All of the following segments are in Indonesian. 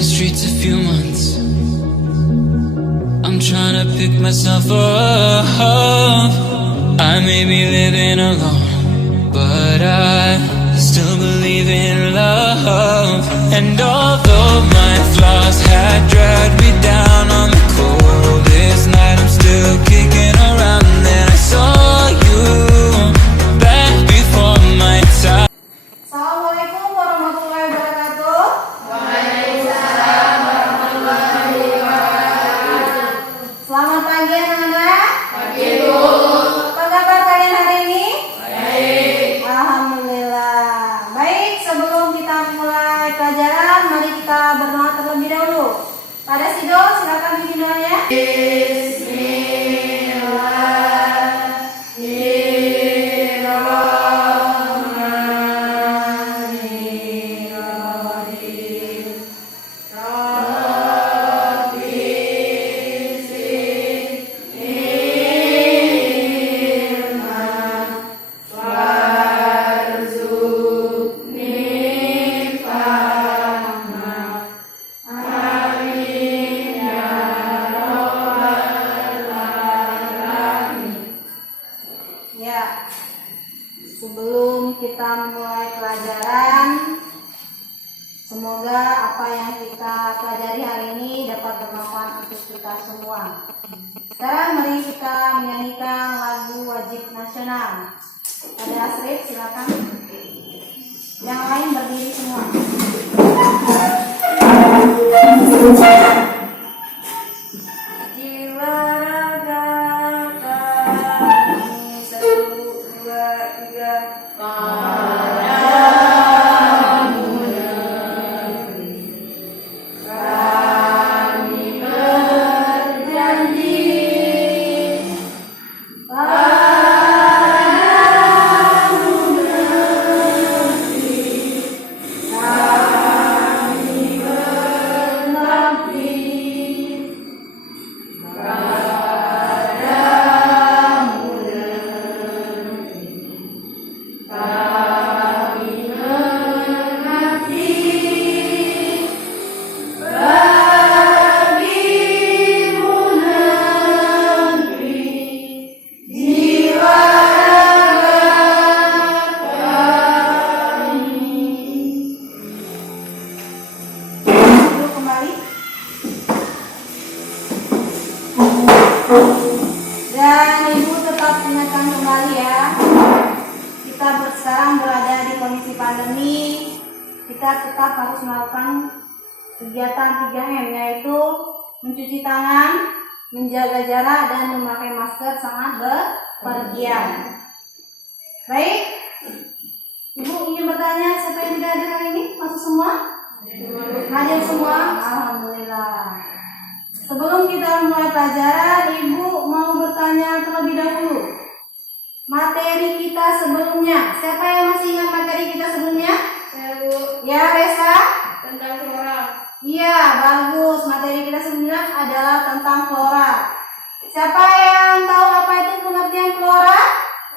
the streets a few months. I'm trying to pick myself up. I may be living alone, but I still believe in love. And although my flaws had dragged me down on the coldest night, I'm still kicking around. And then I saw you back before my time. Assalamualaikum warahmatullahi wabarakatuh. Waalaikumsalam warahmatullahi wabarakatuh. Selamat pagi anak-anak. Pagi Bu. Apa kabar kalian hari ini? Baik. Alhamdulillah. Baik, sebelum kita mulai pelajaran, mari kita berdoa terlebih dahulu. Pada Sido, silakan bimbing doanya. Ya, sebelum kita mulai pelajaran, semoga apa yang kita pelajari hari ini dapat bermanfaat untuk kita semua. Sekarang mari kita menyanyikan lagu wajib nasional. Ada Asrid, silakan. Yang lain berdiri semua. Jiwa raga kami, 1, 2, 3. Padamu negeri kami berjanji, padamu negeri kami berbakti, padamu negeri kami mengabdi. Bagimu negeri, jiwa raga kami. Duduk kembali. Dan Ibu tetap ingatkan kembali ya, kita sekarang berada di kondisi pandemi, kita tetap harus melakukan kegiatan 3M, yaitu mencuci tangan, menjaga jarak, dan memakai masker saat bepergian. Baik, Ibu ingin bertanya siapa yang tidak hadir hari ini? Masuk semua? Hadir semua? Alhamdulillah. Sebelum kita mulai pelajaran, Ibu mau bertanya terlebih dahulu. Materi kita sebelumnya, siapa yang masih ingat materi kita sebelumnya? Saya Bu, Ya, Resa? tentang flora. Iya, bagus. Materi kita sebelumnya adalah tentang flora. Siapa yang tahu apa itu pengertian flora?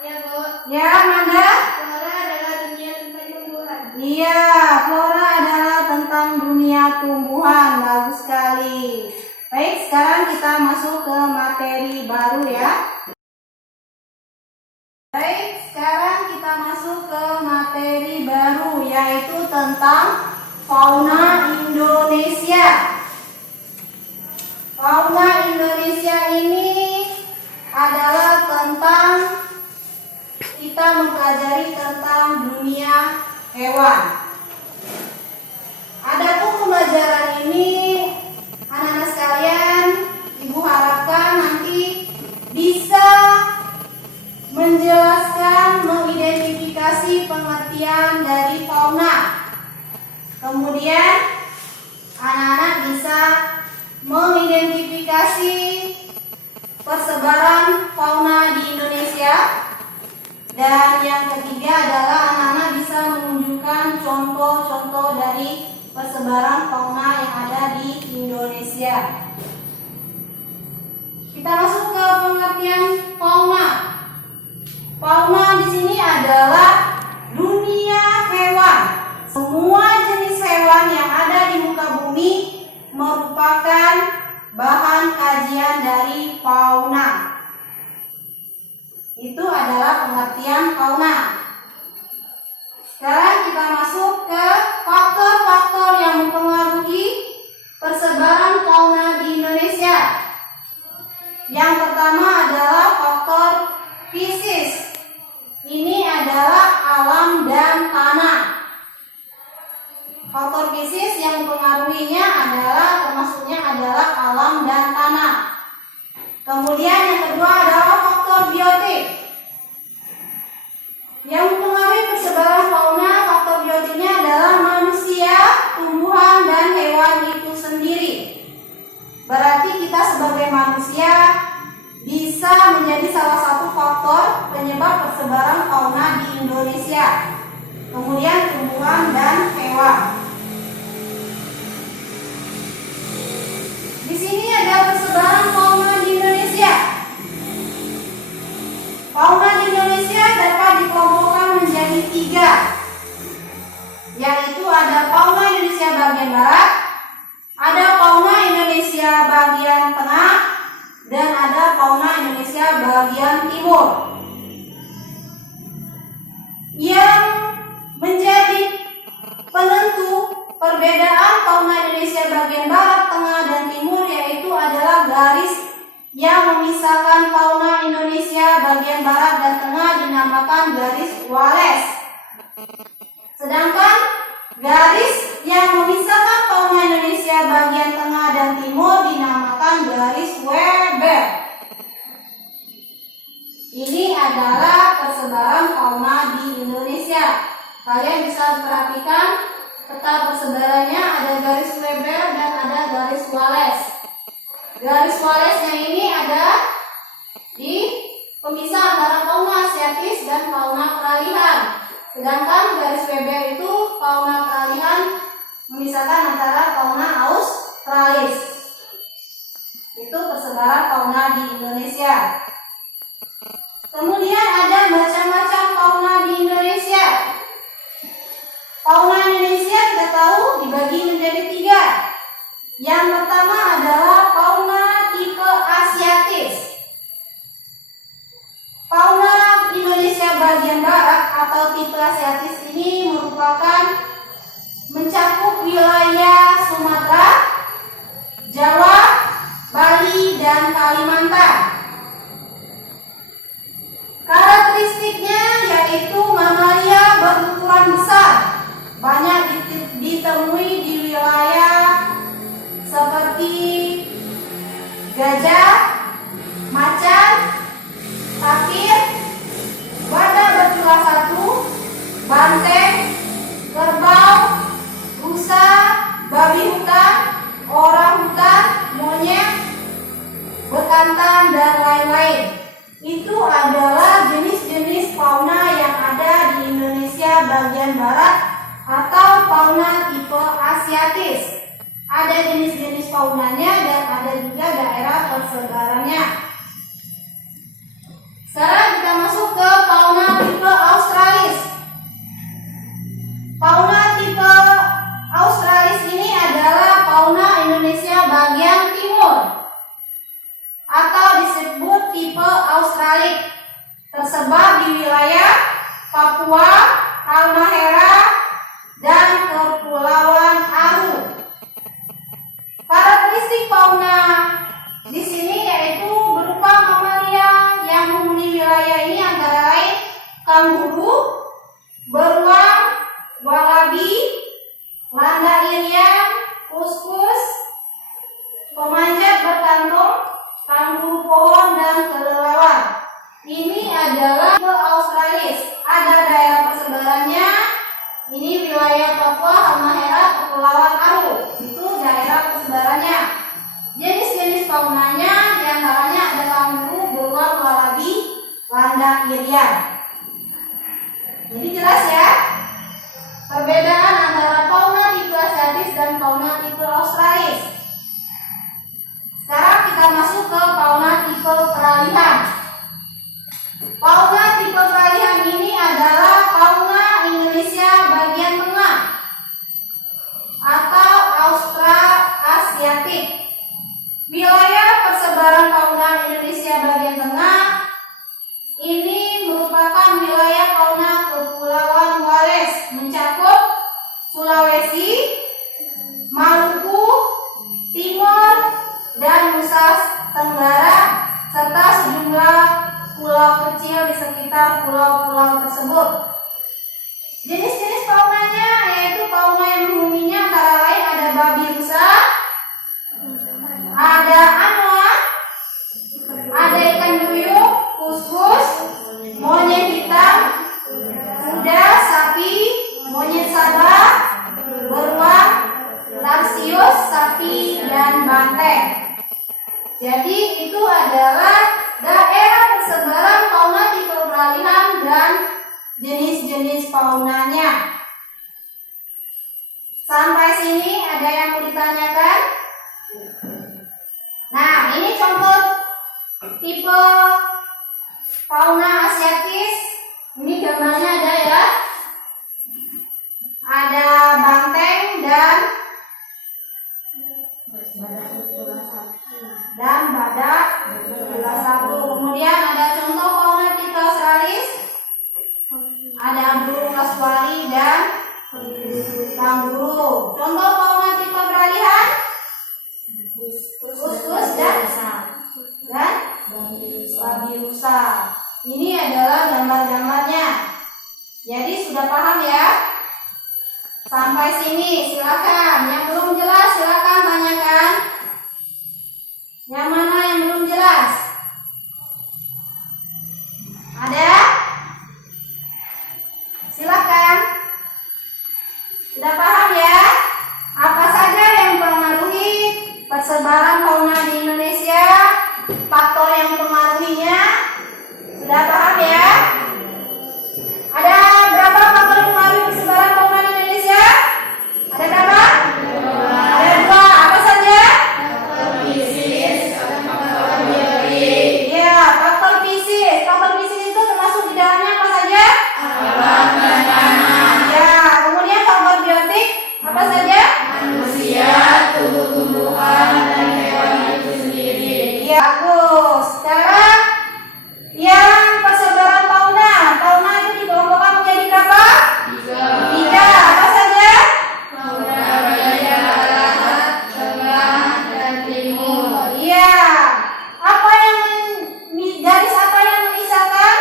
Ya Bu, Ya, Manda? flora adalah dunia tentang tumbuhan. Iya, flora adalah tentang dunia tumbuhan. Bagus sekali. Baik, sekarang kita masuk ke materi baru ya. Baik, sekarang kita masuk ke materi baru, yaitu tentang fauna Indonesia. Fauna Indonesia ini adalah tentang kita mempelajari tentang dunia hewan. Adapun pembelajaran ini, anak-anak sekalian, Ibu harapkan nanti bisa menjelaskan, mengidentifikasi pengertian dari fauna. Kemudian anak-anak bisa mengidentifikasi persebaran fauna di Indonesia. Dan yang ketiga adalah anak-anak bisa menunjukkan contoh-contoh dari persebaran fauna yang ada di Indonesia. Kita masuk ke pengertian fauna. Fauna di sini adalah dunia hewan. Semua jenis hewan yang ada di muka bumi Faktor fisik yang mempengaruhinya termasuknya adalah alam dan tanah. Kemudian yang kedua adalah faktor biotik. Yang mempengaruhi persebaran fauna, faktor biotiknya adalah manusia, tumbuhan, dan hewan itu sendiri. Berarti kita sebagai manusia bisa menjadi salah satu faktor penyebab persebaran fauna di Indonesia. Kemudian tumbuhan dan hewan. Di sini ada persebaran fauna di Indonesia. Fauna di Indonesia dapat dikelompokkan menjadi 3, yaitu ada fauna Indonesia bagian barat, ada fauna Indonesia bagian tengah, dan ada fauna Indonesia bagian timur. Yang menjadi penentu perbedaan fauna Indonesia bagian barat, tengah, dan timur yaitu adalah garis yang memisahkan fauna Indonesia bagian barat dan tengah dinamakan garis Wallace. Sedangkan garis yang memisahkan fauna Indonesia bagian tengah dan timur dinamakan garis Weber. Ini adalah persebaran fauna di Indonesia. Kalian bisa perhatikan peta persebarannya, ada garis Weber dan ada garis Wallace. Garis Wallace-nya ini ada di pemisah antara fauna asiatis dan fauna peralihan. Sedangkan garis Weber itu fauna peralihan memisahkan antara fauna Australis. Itu persebaran fauna di Indonesia. Kemudian ada macam-macam fauna di Indonesia. Fauna Indonesia kita tahu dibagi menjadi 3. Yang pertama adalah fauna tipe asiatis. Fauna Indonesia bagian barat atau tipe asiatis ini merupakan mencakup wilayah Sumatera, Jawa, Bali, dan Kalimantan. Karakteristiknya yaitu mamalia berukuran besar, banyak ditemui di wilayah seperti gajah, macan, tapir, badak bertulah 1, banteng, kerbau, rusa, babi hutan, orang hutan, monyet, bekantan, dan lain-lain. Itu adalah jenis-jenis fauna yang ada di Indonesia bagian barat atau fauna tipe asiatis. Ada jenis-jenis faunanya dan ada juga daerah persebarannya. Sekarang kita masuk ke fauna tipe Australis. Fauna tipe Australis ini adalah fauna Indonesia bagian timur atau disebut tipe Australik, tersebar di wilayah Papua, Halmahera, dan Kepulauan Aru. Karakteristik fauna di sini yaitu berupa mamalia yang menghuni wilayah ini antara lain kanguru, beruang, walabi, landak irian, kuskus, pemanjat berkantung, kanguru pohon, dan kelelawar. Ini adalah tipe Australis. Ada daerah persebarannya. Ini wilayah Papua, Halmahera, Kepulauan Aru. Itu daerah persebarannya. Jenis-jenis faunanya diantaranya ada kanguru, beruang, walabi, landak irian. Jadi jelas ya perbedaan antara fauna tipe asiatis dan fauna tipe Australis. Sekarang kita masuk ke fauna tipe peralihan. Fauna tipe peralihan ini adalah fauna Indonesia bagian tengah atau Austrasiatik. Wilayah persebaran fauna Indonesia bagian tengah ini merupakan wilayah fauna Kepulauan Wallace, mencakup Sulawesi, Maluku, Timor, dan Nusa Tenggara, serta sejumlah pulau kecil di sekitar pulau-pulau tersebut. Jenis-jenis faunanya yaitu fauna yang menghuninya Jadi itu adalah daerah persebaran fauna tipe peralihan dan jenis-jenis faunanya. Sampai sini ada yang mau ditanyakan? Nah, ini contoh tipe fauna asiatis. Ini gambarnya ada ya. Ada banteng dan badak berulah satu. Kemudian ada contoh fauna tipe australis. Ada burung kasuari dan kanguru. Contoh fauna tipe peralihan, kuskus dan babi rusa. Ini adalah gambar-gambarnya. Jadi sudah paham ya? Sampai sini silakan. Yang belum jelas silakan tanyakan. Yang mana yang belum jelas? Ada? Silakan. Sudah paham ya? Apa saja yang mempengaruhi persebaran fauna di Indonesia? Faktor yang mempengaruhinya? Sudah paham ya? Ada berapa faktor yang mempengaruhi persebaran fauna di Indonesia? Ada berapa? Ada dua. Apa saja? Ya, faktor fisik. Faktor fisik itu termasuk di dalamnya apa saja? Ya, kemudian faktor biotik apa saja? Manusia, tumbuh-tumbuhan, dan hewan itu sendiri. Ya, bagus. Sekarang yang persebaran fauna itu dikelompokkan menjadi berapa? Tiga. Apa saja? Fauna bagian barat, tengah, dan timur. Iya. Garis apa yang memisahkan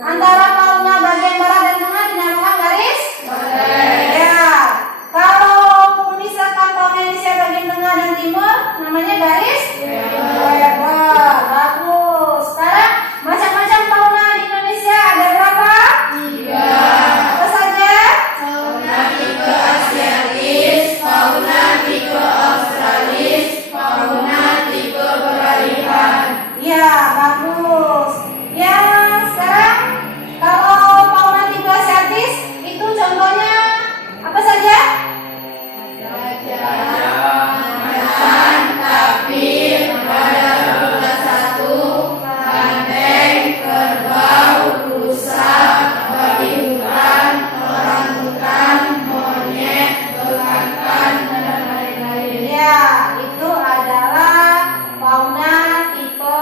antara fauna bagian barat dan tengah dinamakan garis? Ya. Kalau memisahkan fauna Indonesia bagian tengah dan timur namanya garis? Weber. Bagus. Sekarang macam-macam fauna di Indonesia ada berapa? Tiga. Apa saja? Fauna tipe asiatis, fauna tipe australis, fauna tipe peralihan. Ya, bagus. Ya, sekarang kalau fauna tipe asiatis itu contohnya apa saja? Macan, tapir, pada berulah satu, banteng, kerbau, rusa, babi hutan, orangutan, monyet, bekantan, dan lain-lain. Ya, itu adalah fauna tipe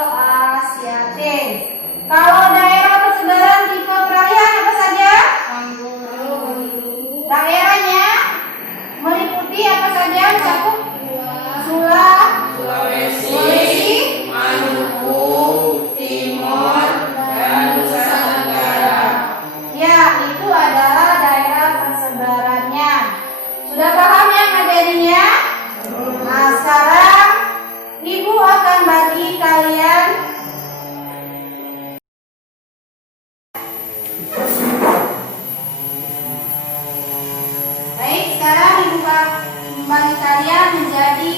asiatis. Kalau daerah persebaran tipe peralihan apa saja? Daerahnya meliputi apa saja? Mencakup Sulawesi, Maluku, Timor, dan Nusa Tenggara. Ya, itu adalah daerah persebarannya. Sudah paham ya materinya? Nah, sekarang Ibu akan bagi kalian baik, sekarang Ibu membagi kalian menjadi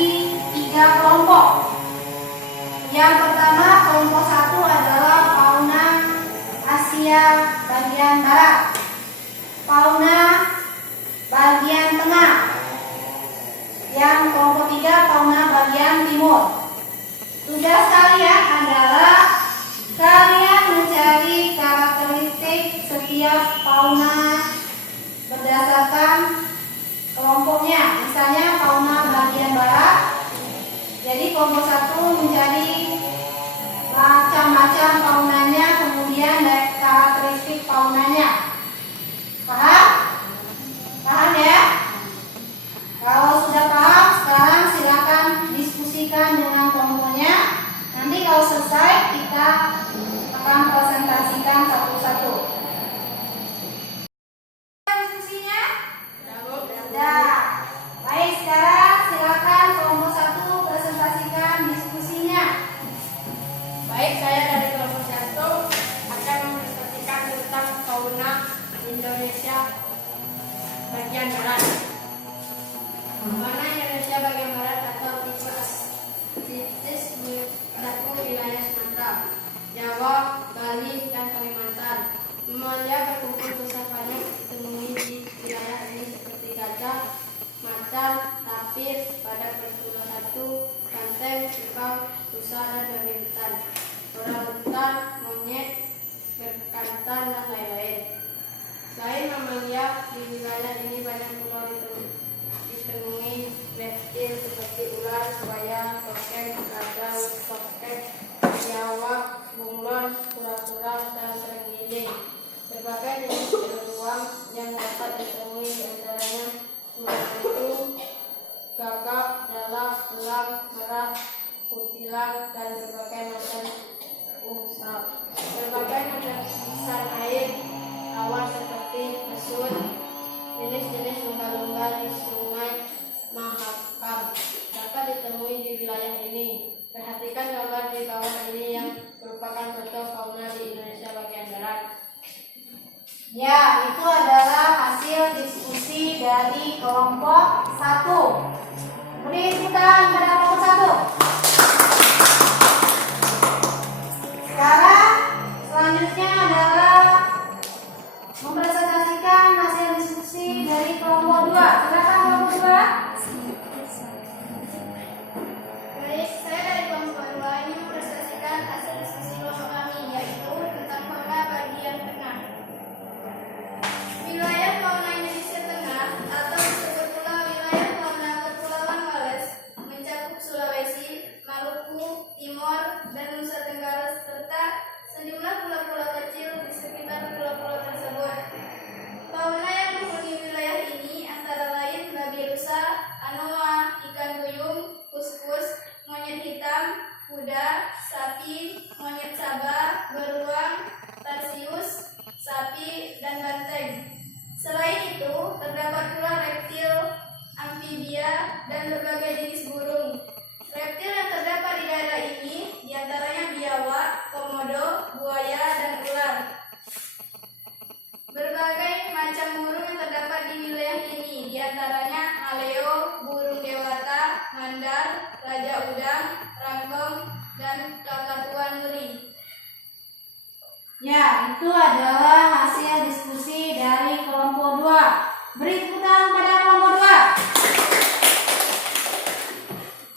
3 kelompok. Yang pertama, kelompok 1 adalah fauna Asia bagian barat, fauna bagian tengah. Yang kelompok 3 fauna bagian timur. Tugas kalian adalah kalian mencari karakteristik setiap fauna berdasarkan kelompoknya. Misalnya fauna bagian barat. Jadi kelompok 1 mencari macam-macam faunanya, kemudian karakteristik faunanya. Paham? Paham ya? Kalau sudah paham, sekarang silakan diskusikan dengan kelompoknya. Nanti kalau selesai kita akan presentasikan satu-satu. Diskusinya? Sudah. Baik, sekarang silakan kelompok 1 presentasikan diskusinya. Baik, saya dari kelompok 1 akan mempresentasikan tentang fauna dari kelompok 1. Beri tepuk pada kelompok 1. Sekarang selanjutnya adalah mempresentasikan hasil diskusi dari kelompok 2. Silakan kelompok 2. Baik, saya dari kelompok 2 ini mempresentasikan hasil diskusi kelompok kami, yaitu tentang fauna bagian tengah. Wilayah fauna Indonesia Tengah atau disebut pula wilayah fauna Kepulauan Wallace mencakup Sulawesi, Maluku, Timor, dan Nusa Tenggara serta sejumlah pulau-pulau kecil di sekitar pulau-pulau tersebut. Fauna yang menghuni wilayah ini antara lain babi rusa, anoa, ikan duyung, kuskus, monyet hitam, kuda, sapi, monyet sabah, beruang, tarsius, sapi, dan banteng. Selain itu, terdapat pula reptil, amfibia, dan berbagai jenis burung. Reptil yang terdapat di daerah ini diantaranya biawak, komodo, buaya, dan ular. Berbagai macam burung yang terdapat di wilayah ini diantaranya maleo, burung dewata, mandar, raja udang, rangkong, dan kakatua nuri. Ya, itu adalah hasil diskusi dari kelompok 2. Beri tepuk tangan pada kelompok 2.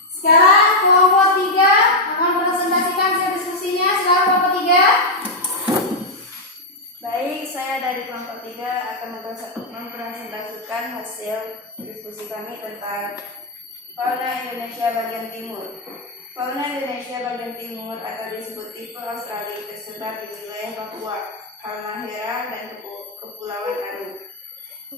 Sekarang kelompok 3 akan mempresentasikan hasil diskusinya. Silakan kelompok 3. Baik, saya dari kelompok 3 akan mempresentasikan hasil diskusi kami tentang fauna Indonesia bagian timur. Fauna Indonesia bagian timur atau disebut tipe Australia tersebar di wilayah Papua, Halmahera, dan Kepulauan Aru.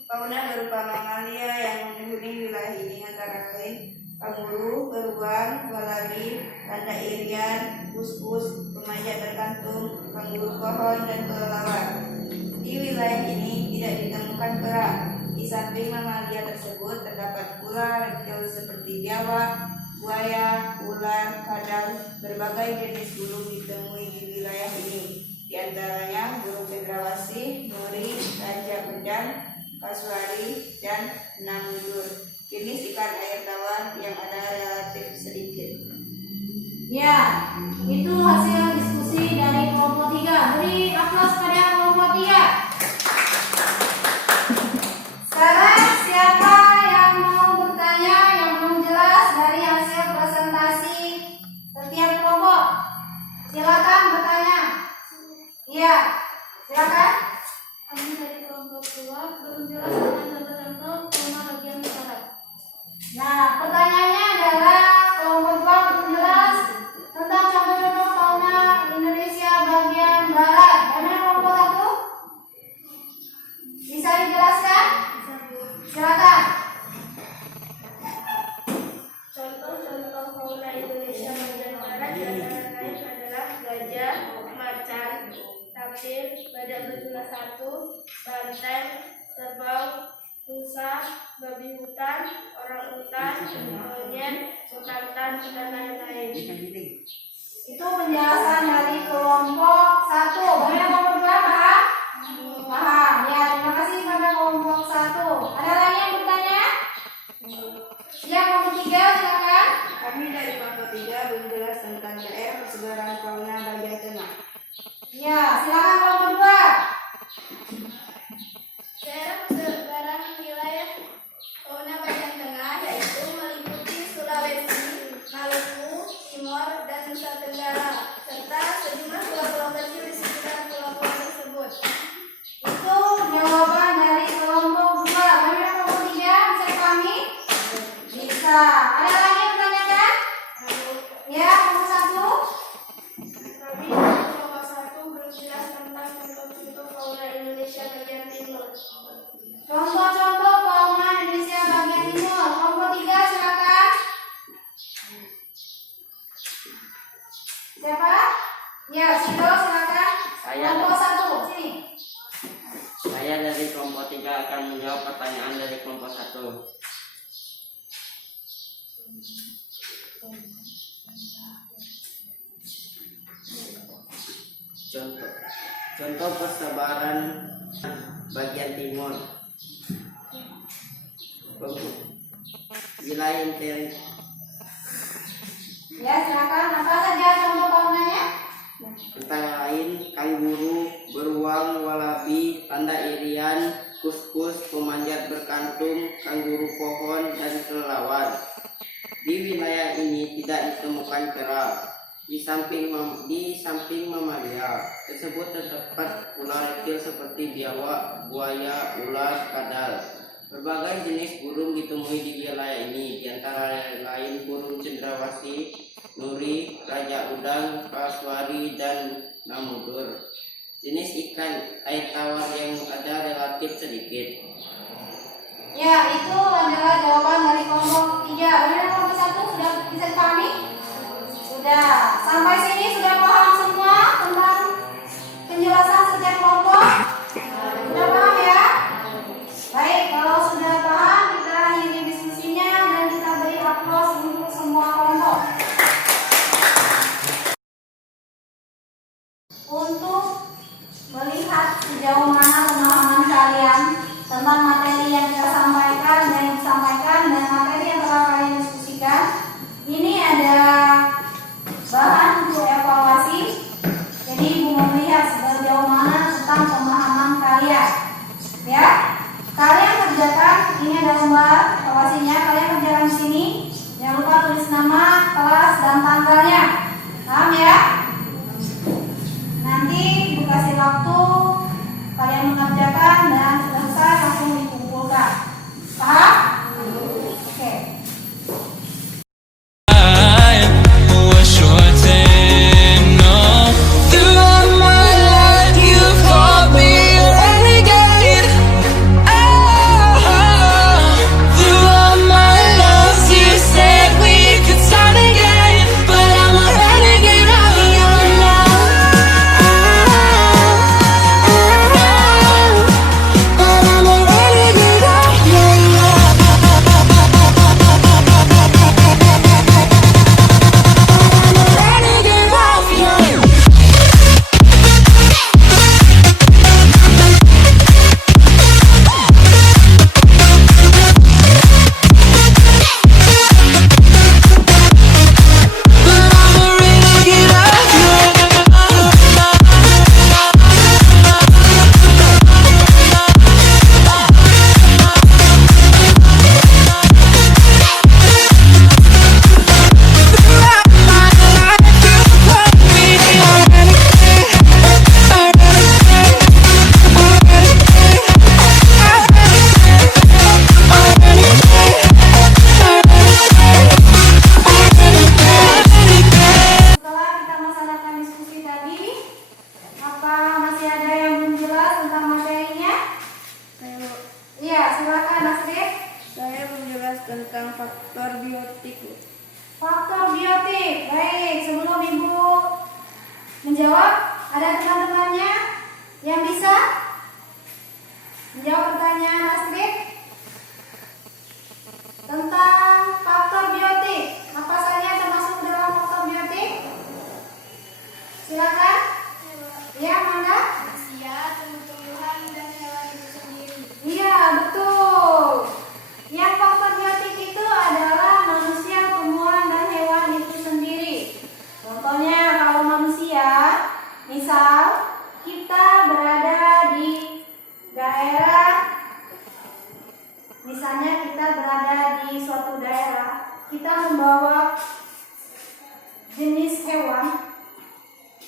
Fauna berupa mamalia yang menghuni wilayah ini antara lain kanguru, beruang, wallaby, tanda irian, kuskus, pemanjat berkantung, kanguru pohon, dan kelelawar. Di wilayah ini tidak ditemukan kera. Di samping mamalia tersebut terdapat pula reptil seperti biawak, buaya, ular, kadal, berbagai jenis burung ditemui di wilayah ini. Di antaranya burung cendrawasih, nuri, raja udang, kasuari, dan nandur. Jenis ikan air tawar yang ada relatif sedikit. Ya, itu hasil diskusi dari kelompok 3. Beri aplaus pada kelompok 3. Sekarang siapa yang mau bertanya yang belum jelas dari hasil presentasi setiap kelompok? Silakan bertanya. Iya, silakan. Kami dari kelompok 2 belum jelas dengan contoh-contoh fauna bagian barat. Nah, pertanyaannya adalah kelompok 2 belum jelas tentang contoh-contoh fauna Indonesia bagian barat. Bagaimana kelompok 1? Bisa dijelaskan? Silakan. Contoh-contoh fauna Indonesia bagian barat antara lain adalah gajah, macan, tapir, badak berjumlah 1, banteng, kerbau, rusa, babi hutan, orang utan, monyet, bekantan, dan lain-lain. Itu penjelasan dari kelompok 1. Bagaimana kelompok 2, paham? Paham. Ya, terima kasih pada kelompok 1. Ada lagi yang bertanya? Ya, kelompok 3, silakan. Kami dari kelompok 3 belum jelas tentang daerah persebaran fauna bagian tengah. Ya, silakan kelompok 2. Daerah persebaran wilayah fauna bagian tengah yaitu meliputi Sulawesi, Maluku, Timor, dan Nusa Tenggara, serta sejumlah pulau-pulau kecil di sekitar pulau-pulau tersebut. Itu jawaban dari kelompok 2. Bagaimana kelompok 3? Bisa dipahami? Bisa. Ada lagi yang bertanyakan? Ya, kelompok 1. Kami dari kelompok 1 belum jelas tentang contoh-contoh fauna Indonesia bagian timur. Contoh-contoh fauna Indonesia bagian timur. Kelompok 3, silakan. Siapa? Ya, Sido, silakan. Saya. Kelompok 1, sini. Saya dari kelompok 3 akan menjawab pertanyaan dari kelompok 1. Contoh persebaran bagian timur. wilayah interi. Ya, silakan. Apa saja contoh faunanya? Antara lain kanguru, beruang, walabi, panda irian, kuskus, pemanjat berkantung, kanguru pohon, dan kelelawar. Di wilayah ini tidak ditemukan kera. Di samping mamalia tersebut terdapat ular kecil seperti biawak, buaya, ular, kadal. Berbagai jenis burung ditemui di wilayah ini, di antara lain burung cendrawasih, nuri, raja udang, kasuari, dan namudur. Jenis ikan air tawar yang ada relatif sedikit. Ya, itu adalah jawaban dari kelompok 3. Bagaimana kelompok 1? Sudah bisa dipahami? Sudah. Sampai sini sudah paham semua tentang penjelasan setiap kelompok? Sudah paham ya? Baik, kalau sudah paham kita akhiri diskusinya dan kita beri aplaus untuk semua kelompok. Untuk melihat sejauh mana pemahaman kalian tentang materi yang kita sampaikan dan disampaikan dan materi yang telah kalian diskusikan, ini ada bahan untuk evaluasi. Jadi Ibu mau melihat sejauh mana tentang pemahaman kalian. Ya, kalian kerjakan. Ini ada lembar evaluasinya. Kalian kerjakan di sini. Jangan lupa tulis nama, kelas, dan tanggalnya. Paham ya? Nanti Ibu kasih waktu kalian mengerjakan dan selesai langsung dikumpulkan. Paham? Oke. Was short and no. Throughout my life, you've called me a renegade. Throughout my loves, you said we could start again, but I'm a renegade of your love. But I'm a renegade of your love. Renegade of your love. But I'm a renegade of Setelah kita melaksanakan diskusi tadi, apa masih ada yang belum jelas tentang materinya? Iya, silakan Nasrid. Saya menjelas tentang faktor biotik. Faktor biotik. Baik, sebelum Ibu menjawab, ada teman-temannya yang bisa menjawab pertanyaan Nasrid tentang faktor biotik. Apa saja termasuk dalam faktor biotik? Silakan. Ya, Mangga. Manusia, tumbuh-tumbuhan, dan hewan itu sendiri. Iya, betul. Yang faktor biotik itu adalah manusia, tumbuhan, dan hewan itu sendiri. Contohnya kalau manusia, misal kita berada di daerah, misalnya kita berada di suatu daerah, kita membawa jenis hewan,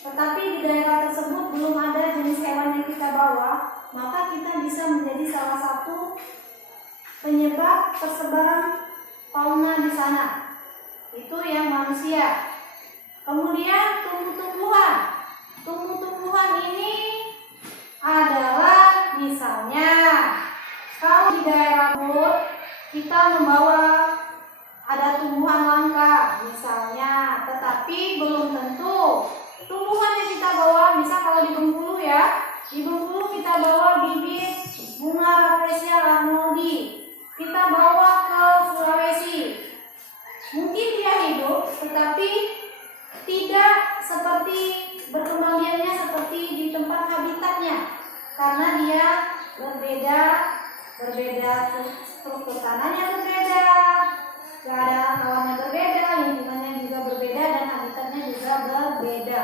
tetapi di daerah tersebut belum ada jenis hewan yang kita bawa, maka kita bisa menjadi salah satu penyebab persebaran fauna di sana. Itu yang manusia. Kemudian tumbuh-tumbuhan. Tumbuh-tumbuhan ini adalah misalnya kalau di daerah Bud kita membawa ada tumbuhan langka misalnya, tetapi belum tentu tumbuhan yang kita bawa, misal kalau di Bengkulu ya, di Bengkulu kita bawa bibit bunga Rafflesia arnoldii, kita bawa ke Sulawesi. Mungkin dia hidup, tetapi tidak seperti berkembang biaknya seperti di tempat habitatnya, karena dia berbeda struktur ketanahnya berbeda, keadaan alamnya berbeda, lingkungannya juga berbeda, dan habitatnya juga berbeda.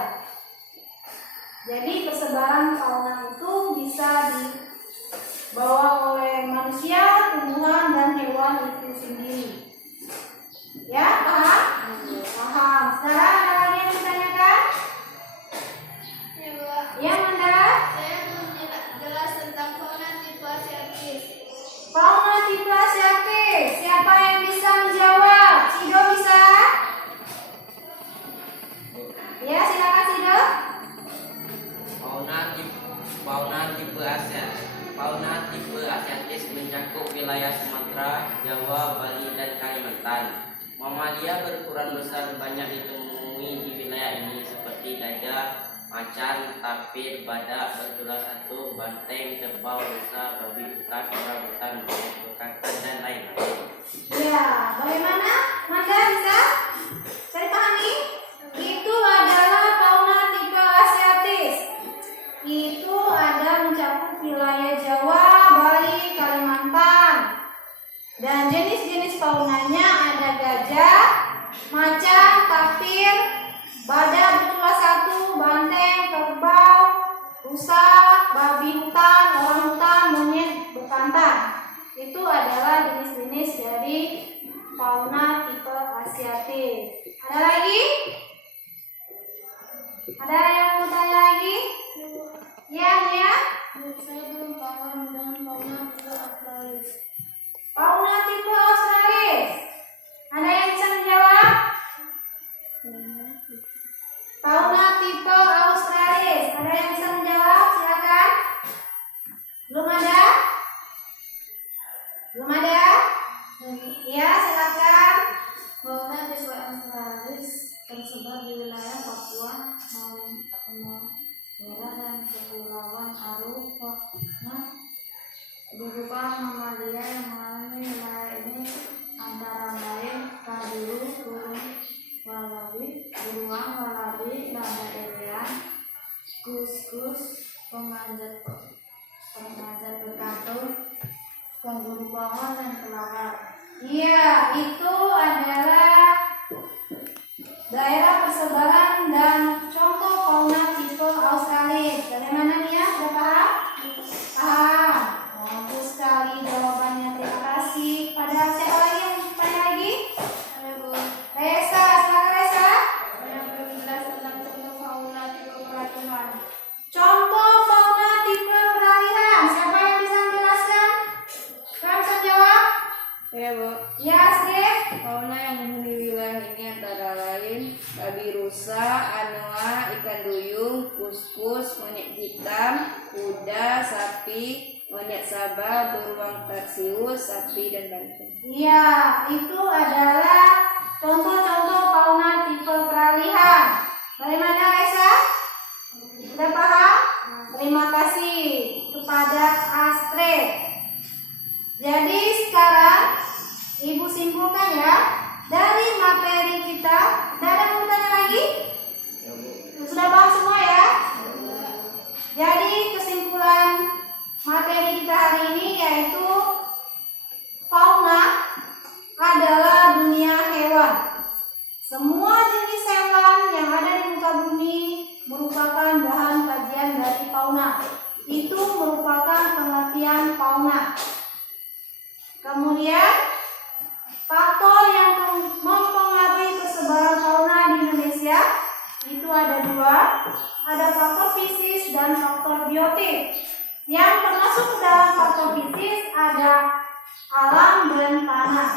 Jadi persebaran fauna itu bisa dibawa oleh manusia, tumbuhan, dan hewan itu sendiri. Ya, paham? Paham. Sekarang ada lagi yang ditanyakan? Ya, Bu. Ya, Manda? Saya belum jelas tentang fauna tipe asiatis. Fauna tipe asiatis. Siapa yang bisa menjawab? Sido bisa? Ya, silakan Sido. Fauna tipe asiatis mencakup wilayah Sumatera, Jawa, Bali, dan Kalimantan. Mamalia berukuran besar banyak ditemui di wilayah ini seperti gajah, macan, tapir, badak, bertulang satu, banteng, kerbau, rusa, babi hutan, orangutan, buaya bekantan, dan lain-lain. Ya, bagaimana? Manda bisa? Saya pahami? Itu adalah fauna tipe asiatis. Itu ada mencakup wilayah Jawa, Bali, Kalimantan. Dan jenis-jenis faunanya ada gajah, macan, tapir, badak bertulang satu, banteng, kerbau, rusa, babi hutan, orangutan, monyet bekantan. Itu adalah jenis-jenis dari fauna tipe asiatis. Ada lagi? Ada yang mau tanya lagi? Ya, Nia? Saya belum paham dengan fauna tipe australis. Fauna tipe australis. Ada yang bisa menjawab? Fauna tipe australis. Ada yang bisa menjawab? Silakan. Belum ada? Belum ada? Ya, silakan. Fauna tipe australis tersebar di wilayah Papua, Maluku dan Kepulauan Aru. Berupa mamalia yang mengalami wilayah ini antara lain kanguru, burung walabi, beruang walabi, lada irian, kuskus, pemanjat berkantung, kanguru pohon, dan kelawar. Iya, itu adalah daerah persebaran dan contoh fauna tipe australis. Bagaimana nih ya? Sudah paham? Paham. Bagus sekali jawabannya. Terima kasih. Pada siapa lagi yang tanya lagi? Ada Bu. Resa, silakan Resa. Saya belum jelas tentang contoh fauna tipe peraturan. Contoh fauna tipe peralihan. Siapa yang bisa menjelaskan? Siapa bisa jawab? Ya, Bu. Ya, Steve. Fauna yang menghuni wilayah ini antara lain babi rusa, anoa, ikan duyung, kuskus, monyet hitam, kuda, sapi, monyet sabah, beruang tarsius, sapi, dan banteng. Iya, itu adalah contoh-contoh fauna tipe peralihan. Bagaimana Resa? Sudah paham? Terima kasih kepada Astrid. Jadi sekarang Ibu simpulkan ya, dari materi kita. Tidak ada yang mau tanya lagi? Sudah paham semua ya? Jadi kesimpulan materi kita hari ini yaitu fauna adalah dunia hewan. Semua jenis hewan yang ada di muka bumi merupakan bahan kajian dari fauna. Itu merupakan pengertian fauna. Kemudian faktor yang mempengaruhi persebaran fauna di Indonesia itu ada dua. Ada faktor fisik dan faktor biotik. Yang termasuk ke dalam faktor fisik ada alam dan tanah.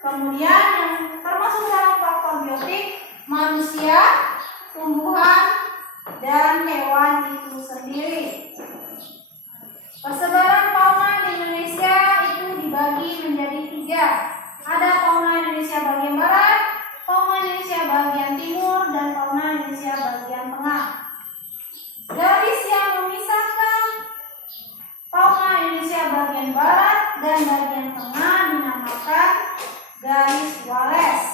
Kemudian yang termasuk dalam faktor biotik manusia, tumbuhan, dan hewan itu sendiri. Persebaran fauna di Indonesia itu dibagi menjadi tiga. Ada fauna Indonesia bagian barat, fauna Indonesia bagian timur, dan fauna Indonesia bagian tengah. Garis yang memisahkan fauna Indonesia bagian barat dan bagian tengah dinamakan garis Wallace.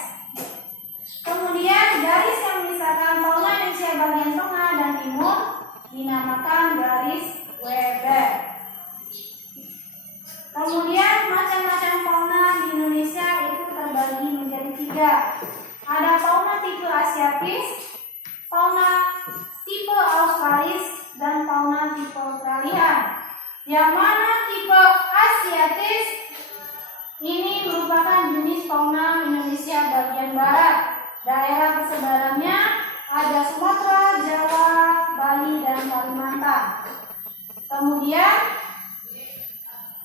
Kemudian garis yang memisahkan fauna Indonesia bagian tengah dan timur dinamakan garis Weber. Kemudian macam-macam tiga. Ada fauna tipe asiatis, fauna tipe australis, dan fauna tipe peralihan. Yang mana tipe asiatis ini merupakan jenis fauna Indonesia bagian barat. Daerah persebarannya ada Sumatera, Jawa, Bali, dan Kalimantan. Kemudian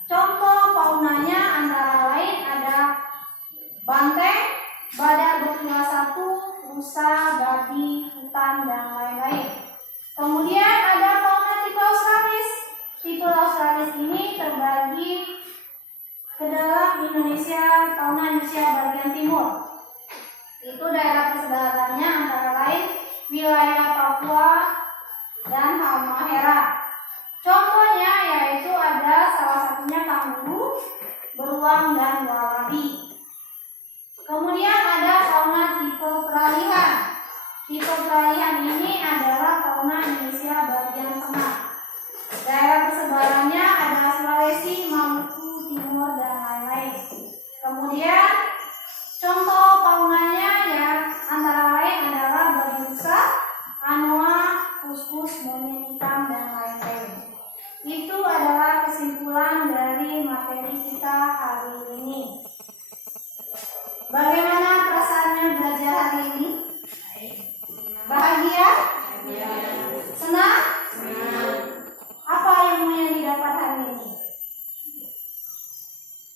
contoh faunanya antara lain ada banteng, badak bertulang satu, rusa, babi, hutan, dan lain-lain. Kemudian ada fauna tipe australis. Tipe australis ini terbagi ke dalam Indonesia, fauna Indonesia bagian timur. Itu daerah persebarannya antara lain wilayah Papua dan Halmahera. Contohnya yaitu ada salah satunya kanguru, beruang, dan walabi. Kemudian ada fauna tipe peralihan. Tipe peralihan ini adalah fauna Indonesia bagian tengah. Daerah persebarannya ada Sulawesi, Maluku, Timur, dan lain-lain. Kemudian contoh faunanya ya antara lain adalah babi rusa, anoa, kuskus, monyet hitam, dan lain-lain. Itu adalah kesimpulan dari materi kita hari ini. Bagaimana perasaannya belajar hari ini? Bahagia? Senang? Apa ilmu yang didapat hari ini?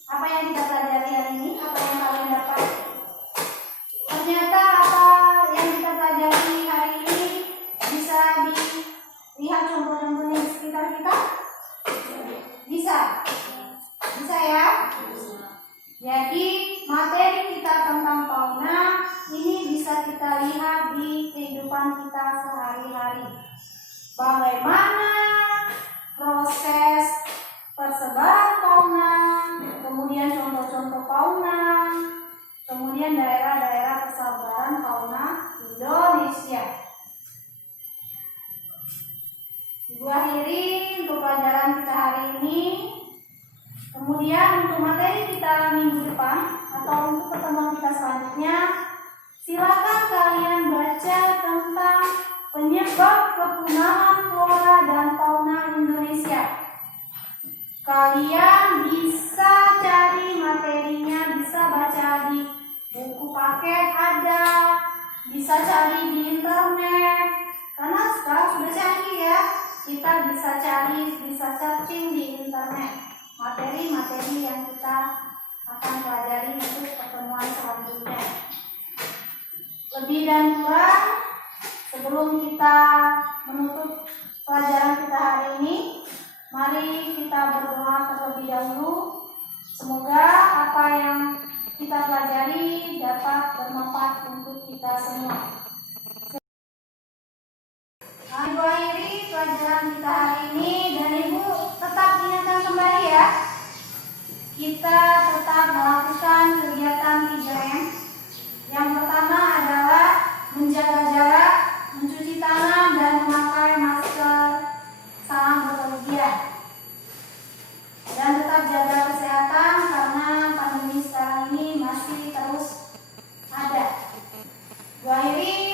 Apa yang kita pelajari hari ini? Apa yang kalian dapat? Ternyata apa yang kita pelajari hari ini bisa dilihat contoh-contohnya di sekitar kita? Bisa? Bisa ya? Jadi materi kita tentang fauna ini bisa kita lihat di kehidupan kita sehari-hari. Bagaimana proses persebaran fauna, kemudian contoh-contoh fauna, kemudian daerah-daerah persebaran fauna Indonesia. Ibu akhiri untuk pelajaran kita hari ini. Kemudian untuk materi kita minggu depan atau untuk pertemuan kita selanjutnya, silakan kalian baca tentang penyebab kepunahan flora dan fauna Indonesia. Kalian bisa cari materinya, bisa baca di buku paket ada, bisa cari di internet. Karena sekarang sudah canggih ya, kita bisa cari, bisa searching di internet materi-materi yang kita akan pelajari untuk pertemuan selanjutnya. Lebih dan kurang, sebelum kita menutup pelajaran kita hari ini, mari kita berdoa terlebih dahulu. Semoga apa yang kita pelajari dapat bermanfaat untuk kita semua. Ibu akhiri pelajaran kita hari ini dan Ibu tetap ingatkan kembali ya. Kita tetap melakukan kegiatan 3M. Yang pertama adalah menjaga jarak, mencuci tangan, dan memakai masker salam berpergian. Dan tetap jaga kesehatan karena pandemi sekarang ini masih terus ada. Bu akhiri